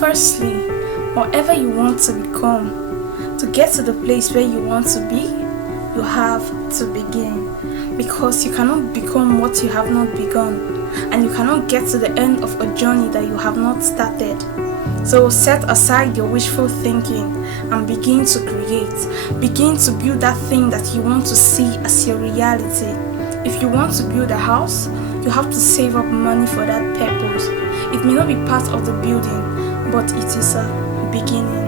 Firstly, whatever you want to become, to get to the place where you want to be, you have to begin. Because you cannot become what you have not begun, and you cannot get to the end of a journey that you have not started. So set aside your wishful thinking and begin to create. Begin to build that thing that you want to see as your reality. If you want to build a house, you have to save up money for that purpose. It may not be part of the building, but it is a beginning.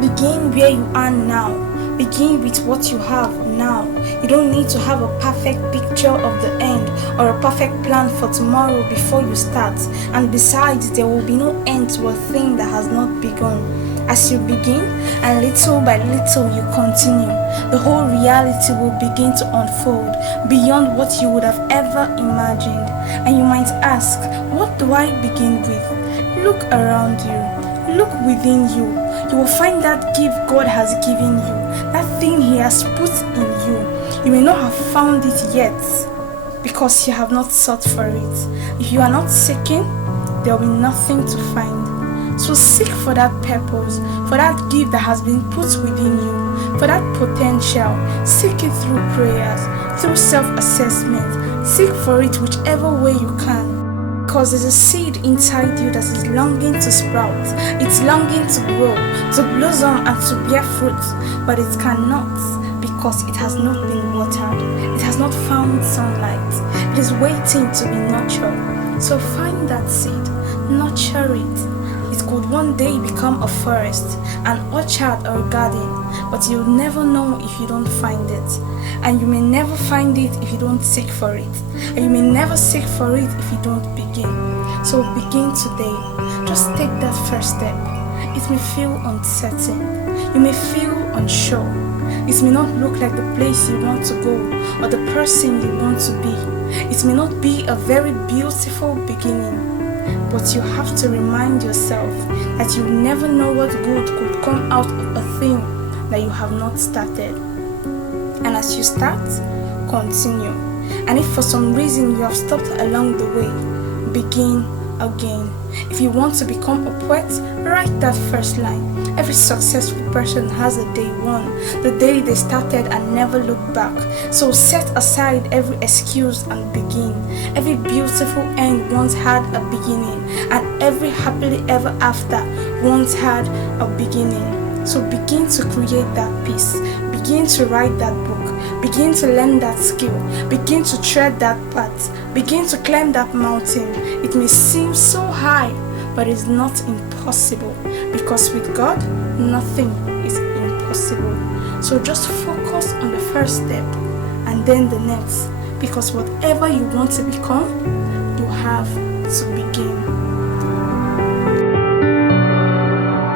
Begin where you are now. Begin with what you have now. You don't need to have a perfect picture of the end or a perfect plan for tomorrow before you start. And besides, there will be no end to a thing that has not begun. As you begin, and little by little you continue, the whole reality will begin to unfold beyond what you would have ever imagined. And you might ask, what do I begin with? Look around you. Look within you. You will find that gift God has given you, that thing He has put in you. You may not have found it yet because you have not sought for it. If you are not seeking, there will be nothing to find. So seek for that purpose, for that gift that has been put within you, for that potential. Seek it through prayers, through self-assessment. Seek for it whichever way you can. Because there's a seed inside you that is longing to sprout. It's longing to grow, to blossom and to bear fruit. But it cannot because it has not been watered. It has not found sunlight. It is waiting to be nurtured. So find that seed, nurture it. It could one day become a forest, an orchard or a garden. But you'll never know if you don't find it. And you may never find it if you don't seek for it. And you may never seek for it if you don't begin. So begin today. Just take that first step. It may feel uncertain. You may feel unsure. It may not look like the place you want to go or the person you want to be. It may not be a very beautiful beginning. But you have to remind yourself that you never know what good could come out of a thing that you have not started. And as you start, continue. And if for some reason you have stopped along the way, begin again. If you want to become a poet, write that first line. Every successful person has a day one, the day they started and never looked back. So set aside every excuse and begin. Every beautiful end once had a beginning, and every happily ever after once had a beginning. So begin to create that piece. Begin to write that book. Begin to learn that skill. Begin to tread that path. Begin to climb that mountain. It may seem so high, but it's not impossible. Because with God, nothing is impossible. So just focus on the first step and then the next. Because whatever you want to become, you have to begin.